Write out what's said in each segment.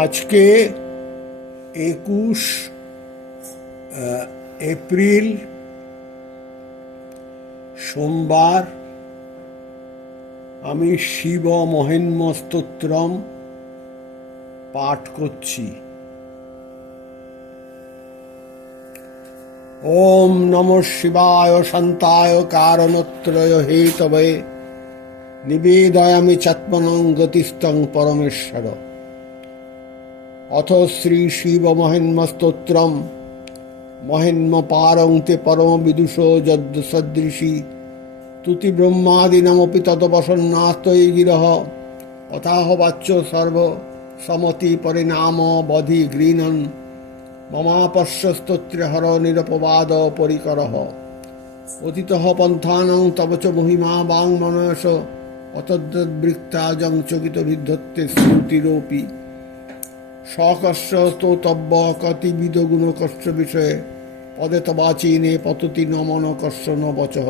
আজকে একুশ এপ্রিল, সোমবার, আমি শিব মহেন্ম স্তোত্রম পাঠ করছি। ওম নম শিবায়, শান্তায়, কারণত্রয় হেতবে। নিবেদয়ামি চাত্মনং গতিস্তং পরমেশ্বর। অথ শ্রী শিব মহেন্ম স্তোত্রম মহেন্ম পারং তে পরম বিদুষ যদ্দ সদৃশী তুতি ব্রহ্মাদিনমপি তদবসন্নাস্তৈ গিরহ অথাহ বাচ্য সর্ব সমতি পরিণাম বধি গৃণন মমাপশ্যস্তোত্রে হর নিরপবাদ পরিকরহ অতীত পন্থানং তব চ মহিমা বাং মনয়স অতদ্বৃত্তাজং চকিত বিদ্ধত্তে শ্রুতিরোপি সকস্য স্তোতব্য কতিবিদ গুণকস্য বিষয়ে পদে তবাচীনে পততি নমন কস্য ন বচঃ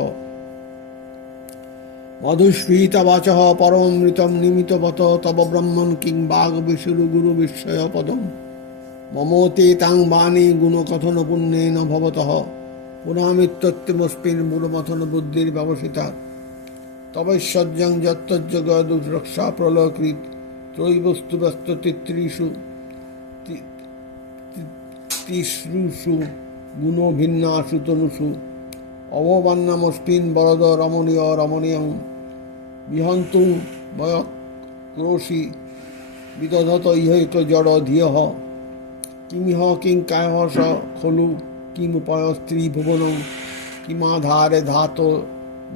মধুস্ফীত বাচ পরমৃতম নিমিতবত তব ব্রহ্মণ কিং বাগ বিশুরু গুরু বিস্ময় পদম। মমতে তাং বাণী গুণকথন পুণ্যেন ভবতঃ পুনামিত্যত্তমস্মিন মূলমথন বুদ্ধির ব্যবসিতা। যত্তজ্জগ দুরক্ষা প্রলকৃত ত্রৈবস্তুবস্ত তিত্রিষু তি- তিসৃষু গুণ ভিন্নাসু তনুষু অববান্নামস্মিন বরদ রমণীয় রমণীয়ং, বিহন্তু বয় ক্রোশি, বিদধত ইহৈক জড় ধিয়ঃ কিমিহ কিং কায়হ স খলু, কিমুপয় স্ত্রী ভুবনং, কিমাধারে ধাত,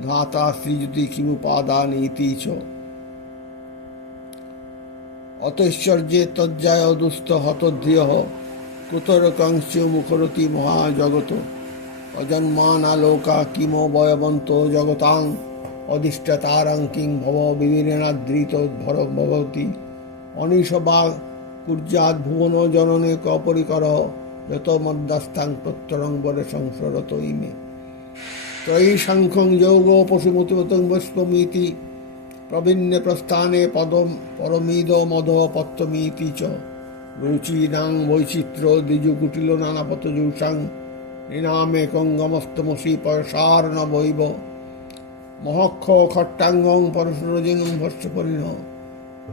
ধাতা সৃজতি কিমুপাদানীতি চ। অতৈশ্বর্যে তজ্জায় দুস্থ হতধ্রিয় কুতরকাংশ মুখরতি মহাজগত অজন্মানালোকা কিম বয়বন্ত জগতাং। অধিষ্ঠাতারাং কিং ভব বিবিরেণাদৃত ভর ভবতি। অনিশবা কুর্যাদ ভুবন জননে কপরিকর যত মদ্দাস্তাং প্রত্যরং বলে সংসরত ইমে। ত্রয়ী সাংখ্যং যোগ পশুমতিমতং বৈষ্ণমিতি প্রবীণ্যে প্রস্থানে পদম পরমিদ মদ পত্তমিতি চ। রুচিনাং বৈচিত্র্য দ্বিজুকুটিল নানাপত জৌষাং নিনামে কঙ্গমস্তমসি পয়সার ন বৈব। মহক্ষ খট্টাঙ্গং পরশুরজিং ভস্য পরিণ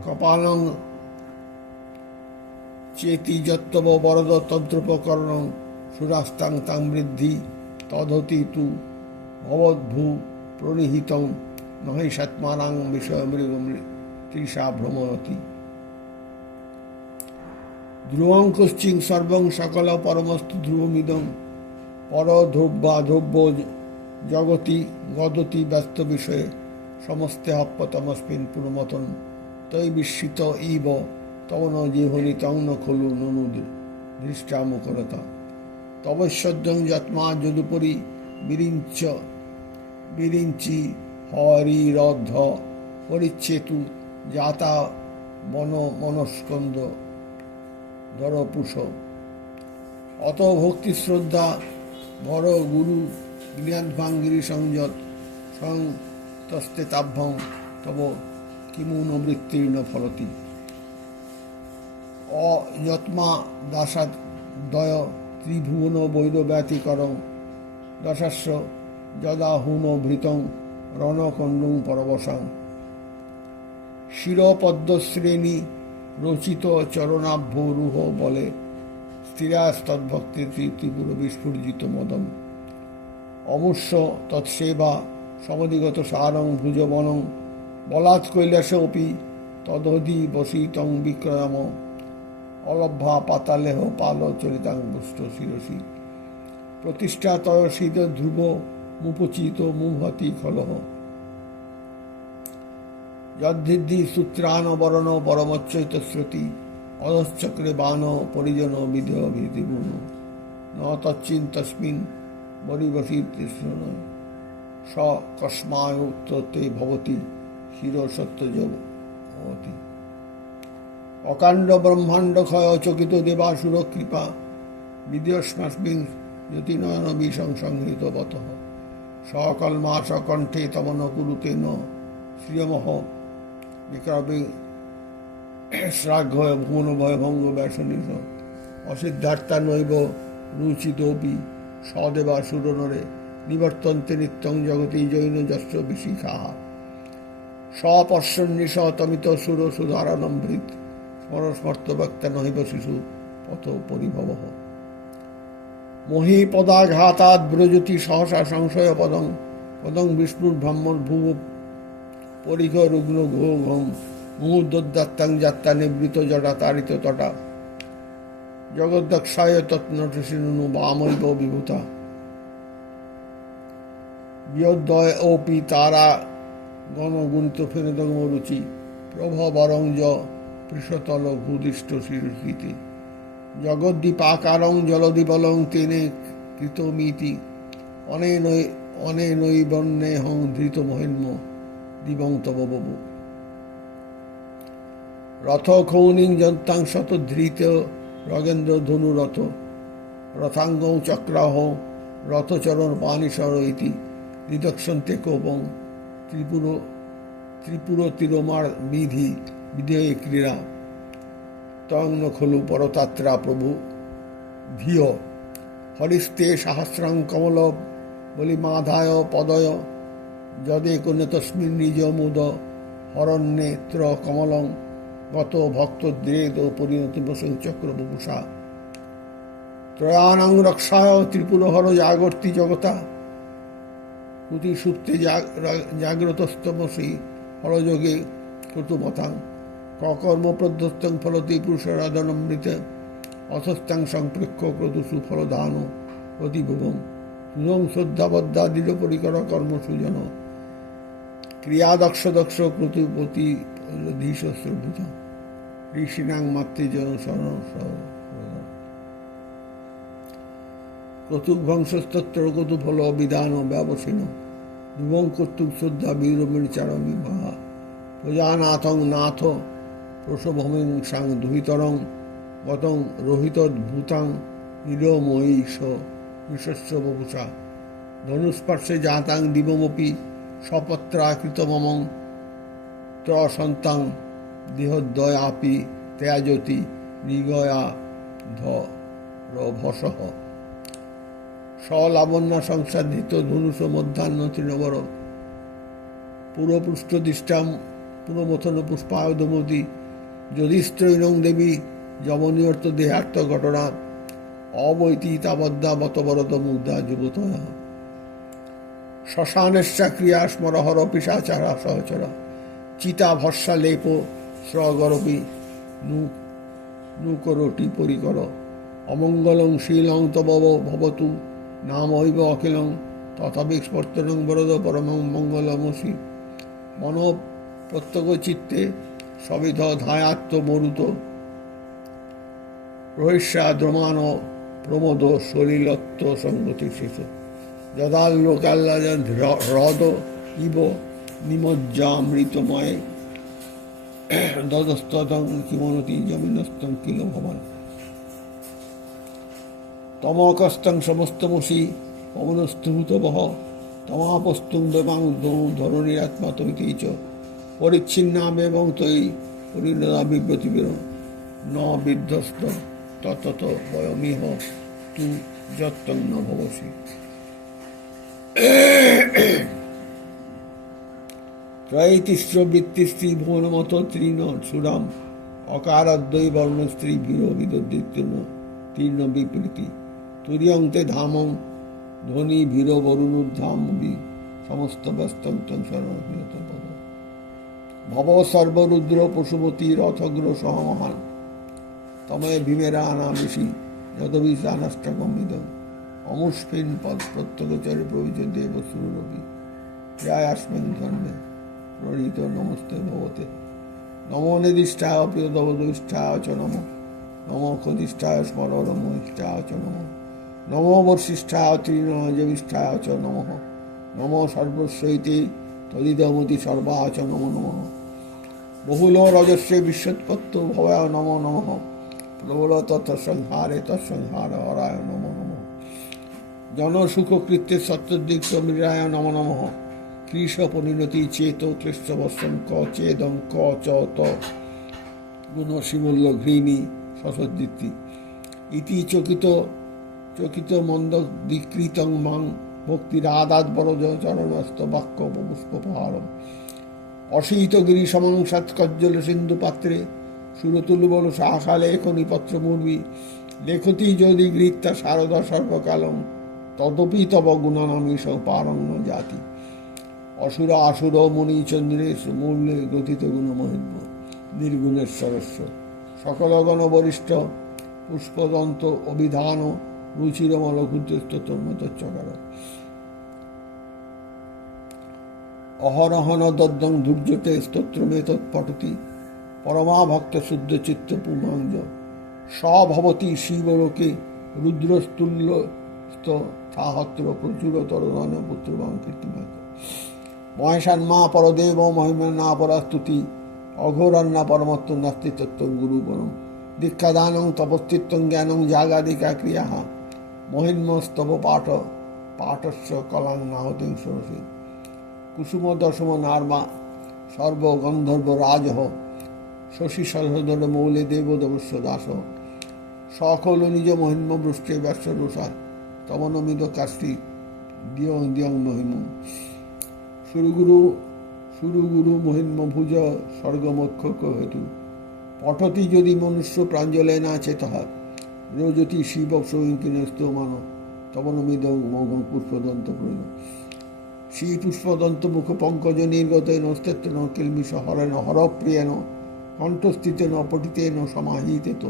কপালং চেতি যত্তব বরদ তন্ত্রোপকরণ সুরাস্তাং তাং বৃদ্ধি তদতি তু ভবদ্ভূ প্রনিহিতং নহি সৎমানাং বিষয় মৃগ তৃষা ভ্রময়তি ধ্রুবং কশ্চিং সর্বং সকল পরমস্তু ধ্রুবমিদং। পর ধ্রব্বা দ্রব্য জগতি গদতি ব্যস্ত বিষয়ে সমস্তে হপ্পতমস্মিন পুরমতন। তৈ বিস্মিত ইব তবন জিহনি তং ন খলু ননু দৃষ্টা মুখরতা। তবৈশ্বর্যং যত্মা যদুপরি বিরিঞ্চ, বিরিঞ্চি হরিরদ্ধ পরিচ্ছেতু জাতা বন মনস্কন্দ ধরপুষ অত ভক্তি শ্রদ্ধা বড় গুরু জ্ঞানভাঙ্গিরি সংযত সং তস্তে তাভ্যং তব কিমুন বৃত্তীর্ণ ফলতি। অযত্মা দাসাদ দয় ত্রিভুবন বৈর ব্যতিকরং দশাস্য যদা হুন ভৃতং রণকণ্ডুং পরবশাং। শিরপদ্মশ্রেণী রচিত চরণাভ্য রুহ বলে স্থিরাস্তদ্ভক্তির ত্রিপুর বিস্ফুর্জিত মদম। অবশ্য তৎসেবা সমধিগত সারং ভুজবনং বলাৎ কৈলাস অপি তদধি বসিতং বিক্রয়ম অলভ্যা পাতালেহ পাল চরিতাং বুষ্ট শিরসি। প্রতিষ্ঠা তয়সিদ ধ্রুব মুপচিত মুভতি খলহ। যদ্ধিদ্ধি সূত্রান বরণ পরমচ্চৈত শ্রুতি, অধশ্চক্রে বান পরিজন বিধেয় ভীতিগুণ ন তচ্ছিন তস্মিন বরিবসি তৃষ্ণ স কস্মায় উত্তরতে ভবতি, শির সত্য ভবতি। অকাণ্ড ব্রহ্মাণ্ড ক্ষয় চকিত দেবাসুর কৃপা, বিদেয়স্মাস্মিন জ্যোতিনয়ন বিসংসংহৃত বত। সকল মাস কণ্ঠে তমন কুরুতে ন শ্রিয়মহ বিক্রমে শ্রাগ্য ভুবন ভয় ভঙ্গ ব্যাসনিত অসিদ্ধার্থা নৈব রুচিতপি সদেবা সুরনরে, নিবর্তন্তে নিত্যং জগতি জৈন যশ বিশিখা। স্বপর্শন্নিশতমিত সুর সুধারণমৃত স্মরস্মর্ত বক্তা নহিব শিশু পথ পরিভব। মহি ব্রজতি সহসা সংশয় পদং পদং বিষ্ণুর ব্রাহ্মণ ভূম পরিঘ রুগ্ন ঘো ঘম মুহুদ্দাত্তাং যাত্রা নিবৃত জটা তারিত তটা। জগদ্দক্ষায় তৎনটসিনু বামৈব বিভূতা। বিয়োদ্দয় ওপি তারা গণগুণিত ফেরদগম রুচি প্রভ বরং জ পৃষতল ভূদিষ্ট শিরুচিতে জগদ্দীপাকারং জলদিবলং তেনে কৃতমিতি, অনেনৈ অনেনৈবন্যে হং ধৃত মহেন্ম। দিবং তব ববু রথ খৌনিং যন্তাং শত ধৃত রগেন্দ্র ধনু রথ রথাঙ্গ চক্রাহ রথচরণ পানিসর ইতি দিদক্ষন্তে কোপং ত্রিপুর ত্রিপুর তিরমার বিধি বিধেয় ক্রীড়া তং ন খলু পরতাত্রা প্রভু। ধিয়। হরিস্তে সহস্রাং কমল বলি মাধায় পদয়। যদে কোন তস্মিন নিজ মুদ হরণ্যেত্র কমলং গত ভক্ত দ্রেদ পরিণতি বসু চক্র বপুষা ত্রয়ানং রক্ষায় ত্রিপুর হর জাগর্তি জগতা। কুতি সুপ্তে জাগ্রতস্তমসি হরযোগে কর্তুপথাং ককর্ম প্রদ্ধস্তং ফলতি পুরুষরাধনমৃত। অথস্তাং সংপৃক্ষ ক্রতুষু ফলদান সুজং শ্রদ্ধাবদ্ধা দৃঢ় পরিকর কর্ম সুজন। ক্রিয়াদক্ষ দক্ষ ক্রতুপতি ধীশ শ্রভূত ঋষিনাং মাতৃজন শরণ কতুক ধ্বংসস্তত্র কতু ফল বিধান ব্যবসীন। ধ্রুবং কর্তুক শ্রদ্ধা বীরমীর চারমী মহা। প্রজানাথং নাথ প্রসভমিং সাং দুহিতরং গতং রোহিত ভূতাং নিরময়ীশ বিশ্বস্য বপুষা ধনুস্পর্শে জাতাং দিবমপি সপত্রাকৃত মমং ত্রসন্তাং দেহদ্বয়াপি তেয়াজতি নিগয়া ধ রভসহ সলাবণ্য সংসাধিত ধনুষ মধ্যাহ্ন তৃণবর পুরপৃষ্ঠ দৃষ্টাম পুরমথন পুষ্পায়ুধমতি যদিস্ত্রৈনং দেবী যমনীয়র্থ দেহার্থ ঘটনা অবৈতি তাবদ্যা বতবরত মুগ্ধা যুবতয়া শ্মশানেশ্বা ক্রিয়া স্মরহর পিসাচারা সহচরা। চিতা ভস্যা লেপ স্রগরপি নূকরটি পরিকর। অমঙ্গলং শীলং তব ভবতু, নামৈব অখিলং তথাবিস্পর্তনং বরদ পরমং মঙ্গলমসি। মন প্রত্যক্ষ চিত্তে সবিধ ধায়াত্ম মরুত। রহস্যা দ্রমান প্রমোদ সলিলত্ব সঙ্গতি শিশু যদাল্লোকাল্লা হ্রদ ইব নিমজ্জামৃতময়। দদস্তং কিমনতি জমিনস্তং কিল ভবান। তমকস্তং সমস্তমসি পবনস্তুভূত বহ তমাপস্তুং বেবাং ধরণীর আত্মা তৈতি চ। পরিচ্ছিন্নাম এবং তৈ পরিণতা বিব্রতিবির ন বিধ্বস্ত তত বয়মিহ তু যত্তং ন ভবসি। ত্রয়তিস্র বৃত্তিস্ত্রী ভুবনমত তৃণ সুরাম অকারাদ্বৈ বর্ণ স্ত্রী বিদোদ্দিত্য তীর্ণ বিপ্রীতি তুরিয়ন্তে ধামং ধ্বনি ভীর বরুণুর্ধাম সমস্ত ব্যস্তন্তং সর্বহিত পদ ভব সর্বরুদ্র পশুপতি রথগ্র সহ মহান তময় ভীমেরা আনামিষি যদবিষানষ্টকমিদম অমুষ্পিন পদ প্রত্যগচারে প্রবিচ দেব সুরবি প্রায় আসমেন ধর্মে প্রণীত নমস্তে ভবতে। নমো নিদিষ্ঠায় প্রিয়দবদিষ্ঠায় চ নম। নম ক্ষতিষ্ঠায় স্মরণমিষ্ঠায় চ নম। নমো বর্ষিষ্ঠায় তৃণজবিষ্ঠায় চ নম। নম সর্বস্বইতে তদিদমতি সর্বাচ নম নম। বহুল রজস্বে বিশ্বৎপত্ত ভবায় নম নম। প্রবল তৎসংহারে তৎসংহার হরায় নম নম। জনসুখকৃত্যে সত্যদিক মৃরায় নম নম। কৃষ পরিণতি চেত ক্লিষ্ট বর্ষণ ক চেদং ক চ ত। গুণ ঘৃণী সসজ্জিতি ইতি চকিত চকিত মন্দ বিকৃতং মাং ভক্তির আদাত বরজ চরণস্ত বাক্য পুষ্প পাহাড় অশীত গিরি সমং সৎকজ্জল সিন্ধু পাত্রে সুরতুল বল শাখা লেখনি পত্র মুর্বি লেখতি যদি গৃহীতা শারদা সর্বকালম। তদপি তব গুণানামিষ পারঙ্গ জাতি অসুর আসুর মুনি চন্দ্রেশ মূল্যে গ্রথিত গুণ মহিম্ন নির্গুণেশ্বরস্ব সকল গণ বরিষ্ঠ, পুষ্পদন্ত, অভিধান রুচিরমল ক্ষুদ্রস্তোত্তর অহরহন দদ্দং দুর্যতে স্তোত্রমে তৎপটতি পরমা ভক্ত শুদ্ধ চিত্ত পুমাঞ্জ সভবতী শিবলোকে রুদ্রস্তুল্য তাহত্র প্রচুরতর ধন পুত্রবান কীর্তিমাত মহেশান্মা পরদেব মহিমা না পরাস্তুতি অঘোরান্না পরমত্ব নাস্তি তত্ত্ব গুরু পরম। দীক্ষাদানং, তপস্তিত্বং, জ্ঞানং জাগাদিকা ক্রিয়া মহিন্মস্তব পাঠ, পাঠস্য কলাং নাহতিং সরসী। কুসুম দশম নার্মা সর্বগন্ধর্ব রাজহ শশী সহোদর মৌলে দেব দেবস্ব দাস সকল নিজ মহিম্ম বৃষ্টে ব্যস্ত রুষা তবনমিত কাষ্টি দিয়ং দিয়ং মহিম। সুরগুরু সুরগুরু মহিম্ম ভুজ স্বর্গমক্ষ হেতু। পঠতি যদি মনুষ্য প্রাঞ্জলে না চেতহ রোজতি শিব সৌকিনস্ত মান তবনমিত মৌঘ পুষ্পদন্ত প্রয়োজন শ্রী পুষ্পদন্ত মুখ পঙ্কজ নির্গত নস্তেত্ব ন কিলমিষ হরেন হরপ্রিয়েন কণ্ঠস্থিতেন পঠিতেন সমাহিতেত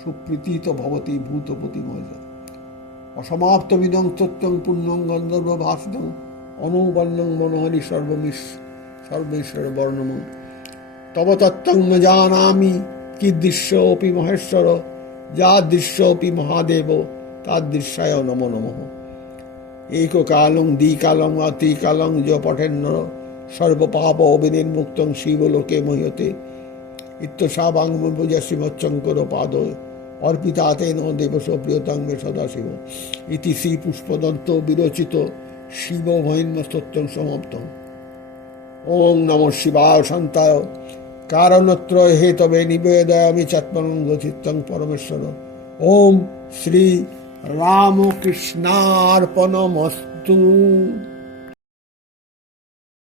সুপ্রীতিত ভবতি ভূতপতি মহিলা অসমাপ্ত বিদং তত্ত্বং পুণ্যং গন্ধর্ব ভাষিতং অনুবর্ণং মনোহরি সর্বমিশ, সর্বেশ্বর বর্ণম তব তত্ত্বং ন জানামি দৃশ্য অপি মহেশ্বর, যা দৃশ্য অপি মহাদেব তাদৃশ্যায় নম নমঃ। এককালং, দ্বিকালং, অতিকালং য পঠেন্ন সর্বপাপ অবিনির্মুক্তং শিবলোকে মহ্যতে। ইত্যসাবাঙ্গমূজা শ্রীমচ্চঙ্কর পাদ অর্পিতাতে ন দেবস প্রিয়তাং মে সদাশিব। ইতি শ্রী পুষ্পদন্ত বিরচিত শিব মহিন্ম স্তোত্রং সমাপ্ত ওং নম শিবায় শান্তায়। কারণত্র হে তবে নিবেদয়ামি চাত্মনঙ্গ চিত্তং পরমেশ্বর। ওম শ্রী রামকৃষ্ণার্পণমস্তু।